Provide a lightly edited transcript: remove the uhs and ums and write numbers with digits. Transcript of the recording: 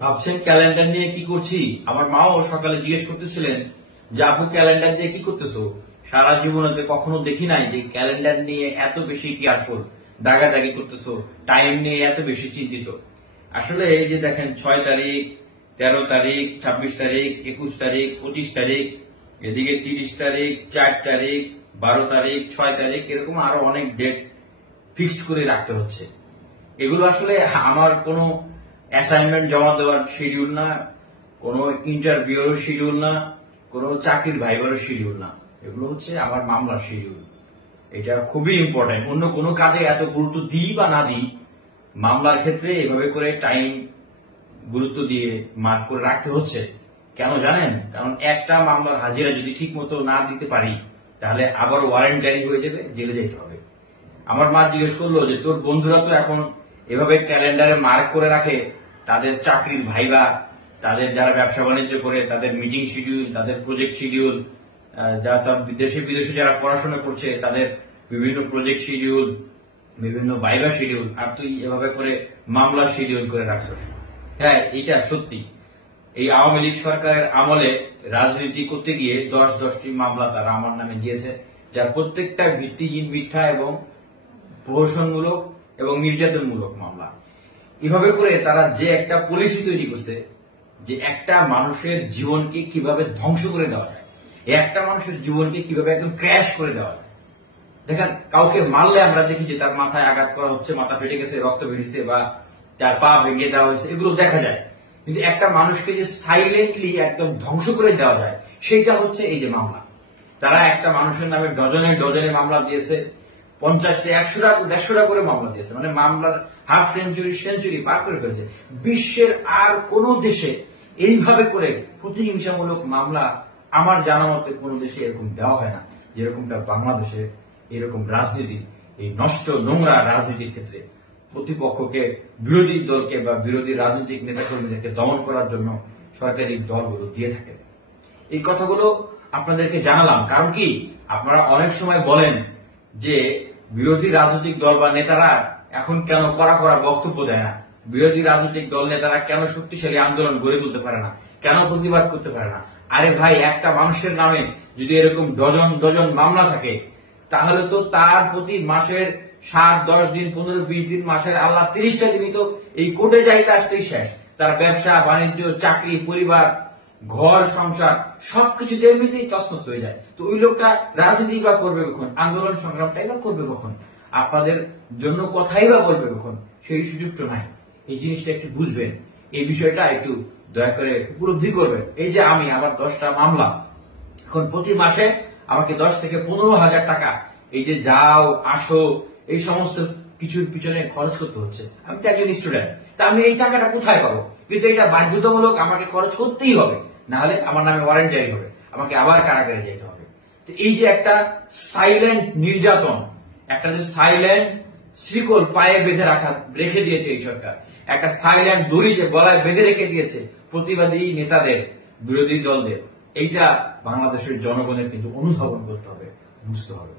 ভাবছেন ক্যালেন্ডার নিয়ে কি করছি? আমার মাও সকালে জিজ্ঞেস করতেছিলেন যে আপু ক্যালেন্ডার দিয়ে কি করতেছো? সারা জীবনে কখনো দেখি নাই যে ক্যালেন্ডার নিয়ে এত বেশি কেয়ারফুল, দাগাদাগি করতেছো, টাইম নিয়ে এত বেশি চিন্তিত। আসলে এই যে দেখেন 6 তারিখ, 13 তারিখ, 26 তারিখ, 21 তারিখ, 25 তারিখ, এদিকে 30 তারিখ, 4 তারিখ, 12 তারিখ, 6 তারিখ, এরকম আরো অনেক ডেট ফিক্সড করে রাখতে হচ্ছে। এগুলো আসলে আমার কোনো অ্যাসাইনমেন্ট জমা দেওয়ার শিডিউল না, কোনো ইন্টারভিউর শিডিউল না, কোনো চাকরির ভাইবারও শিডিউল না। এগুলো হচ্ছে আমার মামলার শিডিউল। এটা খুবই ইম্পর্টেন্ট। অন্য কোনো কাজে এত গুরুত্ব দিই বা না দিই, মামলার ক্ষেত্রে এভাবে করে টাইম গুরুত্ব দিয়ে মার্ক করে রাখতে হচ্ছে। কেন জানেন? কারণ একটা মামলার হাজিরা যদি ঠিক মতো না দিতে পারি, তাহলে আবার ওয়ারেন্ট জারি হয়ে যাবে, জেলে যেতে হবে। আমার মা জিজ্ঞেস করলো যে তোর বন্ধুরা তো এখন এভাবে ক্যালেন্ডারে মার্ক করে রাখে তাদের চাকরির ভাইবা, তাদের যারা ব্যবসা বাণিজ্য করে তাদের মিটিং শিডিউল, তাদের প্রজেক্ট শিডিউল, যারা তার দেশে বিদেশে যারা পড়াশোনা করছে তাদের বিভিন্ন প্রজেক্ট শিডিউল, বিভিন্ন ভাইবা শিডিউল, আর তুই এভাবে করে মামলা শিডিউল করে রাখছ। হ্যাঁ, এটা সত্যি। এই আওয়ামী লীগ সরকারের আমলে রাজনীতি করতে গিয়ে 10টি মামলা তারা আমার নামে দিয়েছে, যার প্রত্যেকটা ভিত্তিহীন, মিথ্যা এবং প্রহসনমূলক এবং নির্যাতনমূলক মামলা। এভাবে করে তারা যে একটা পলিসি তৈরি করছে যে একটা মানুষের জীবনকে কিভাবে ধ্বংস করে দেওয়া যায়, একটা মানুষের জীবনকে কিভাবে একদম ক্র্যাশ করে দেওয়া যায়। দেখেন, কাউকে মারলে আমরা দেখি যে তার মাথায় আঘাত করা হচ্ছে, মাথা ফেটে গেছে, রক্ত বেরিয়েছে, বা তার পা ভেঙে দেওয়া হয়েছে, এগুলো দেখা যায়। কিন্তু একটা মানুষকে যে সাইলেন্টলি একদম ধ্বংস করে দেওয়া যায়, সেটা হচ্ছে এই যে মামলা। তারা একটা মানুষের নামে ডজনে ডজনে মামলা দিয়েছে, 50টা, 100টা, 150টা করে মামলা দিয়েছে। মানে মামলার হাফ সেঞ্চুরি পার করে ফেলছে। বিশ্বের আর কোন দেশে এইভাবে করে প্রতিহিংসামূলক মামলা আমার জানা মতে কোন দেশে এরকম দেওয়া হয় না, যেরকমটা বাংলাদেশে এরকম রাজনীতি, এই নষ্ট নোংরা রাজনীতির ক্ষেত্রে প্রতিপক্ষকে, বিরোধী দলকে বা বিরোধী রাজনৈতিক নেতাকর্মীদেরকে দমন করার জন্য সরকারি দলগুলো দিয়ে থাকে। এই কথাগুলো আপনাদেরকে জানালাম কারণ কি, আপনারা অনেক সময় বলেন যে বিরোধী রাজনৈতিক দল বা নেতারা এখন কেন কড়া কড়া বক্তব্য দেয় না, বিরোধী রাজনৈতিক দল নেতারা কেন শক্তিশালী আন্দোলন গড়ে তুলতে পারে না, কেন প্রতিবাদ করতে পারে না। আরে ভাই, একটা মানুষের নামে যদি এরকম ডজন ডজন মামলা থাকে, তাহলে তো তার প্রতি মাসের 7, 10 দিন, 15, 20 দিন, মাসের আল্লাহ 30টা দিনই তো এই কোর্টে যাইতে আসতেই শেষ। তার ব্যবসা বাণিজ্য, চাকরি, পরিবার, ঘর সংসার সবকিছু এমনিতেই তছনছ হয়ে যায়। তো ওই লোকটা রাজনীতি বা করবে কখন, আন্দোলন সংগ্রামটাই বা করবে কখন, আপনাদের জন্য কথাই বা বলবে কখন? সেই সুযোগটা নাই। এই জিনিসটা একটু বুঝবেন, এই বিষয়টা একটু দয়া করে উপলব্ধি করবেন। এই যে আমি আমার 10টা মামলা, এখন প্রতি মাসে আমাকে 10 থেকে 15,000 টাকা এই যে যাও আসো এই সমস্ত কিছুর পিছনে খরচ করতে হচ্ছে। আমি তো একজন স্টুডেন্ট, তা আমি এই টাকাটা কোথায় পাবো? কিন্তু এটা বাধ্যতামূলক, আমাকে খরচ করতেই হবে, না হলে আমার নামে ওয়ারেন্ট জারি হবে, আমাকে আবার কারাগারে যেতে হবে। তো এই যে একটা সাইলেন্ট নির্যাতন, একটা যে সাইলেন্ট শিকল পায়ে বেঁধে রেখে দিয়েছে এই সরকার, একটা সাইলেন্ট দড়ি যে গলায় বেঁধে রেখে দিয়েছে প্রতিবাদী নেতাদের, বিরোধী দলদের, এইটা বাংলাদেশের জনগণের কিন্তু অনুধাবন করতে হবে, বুঝতে হবে।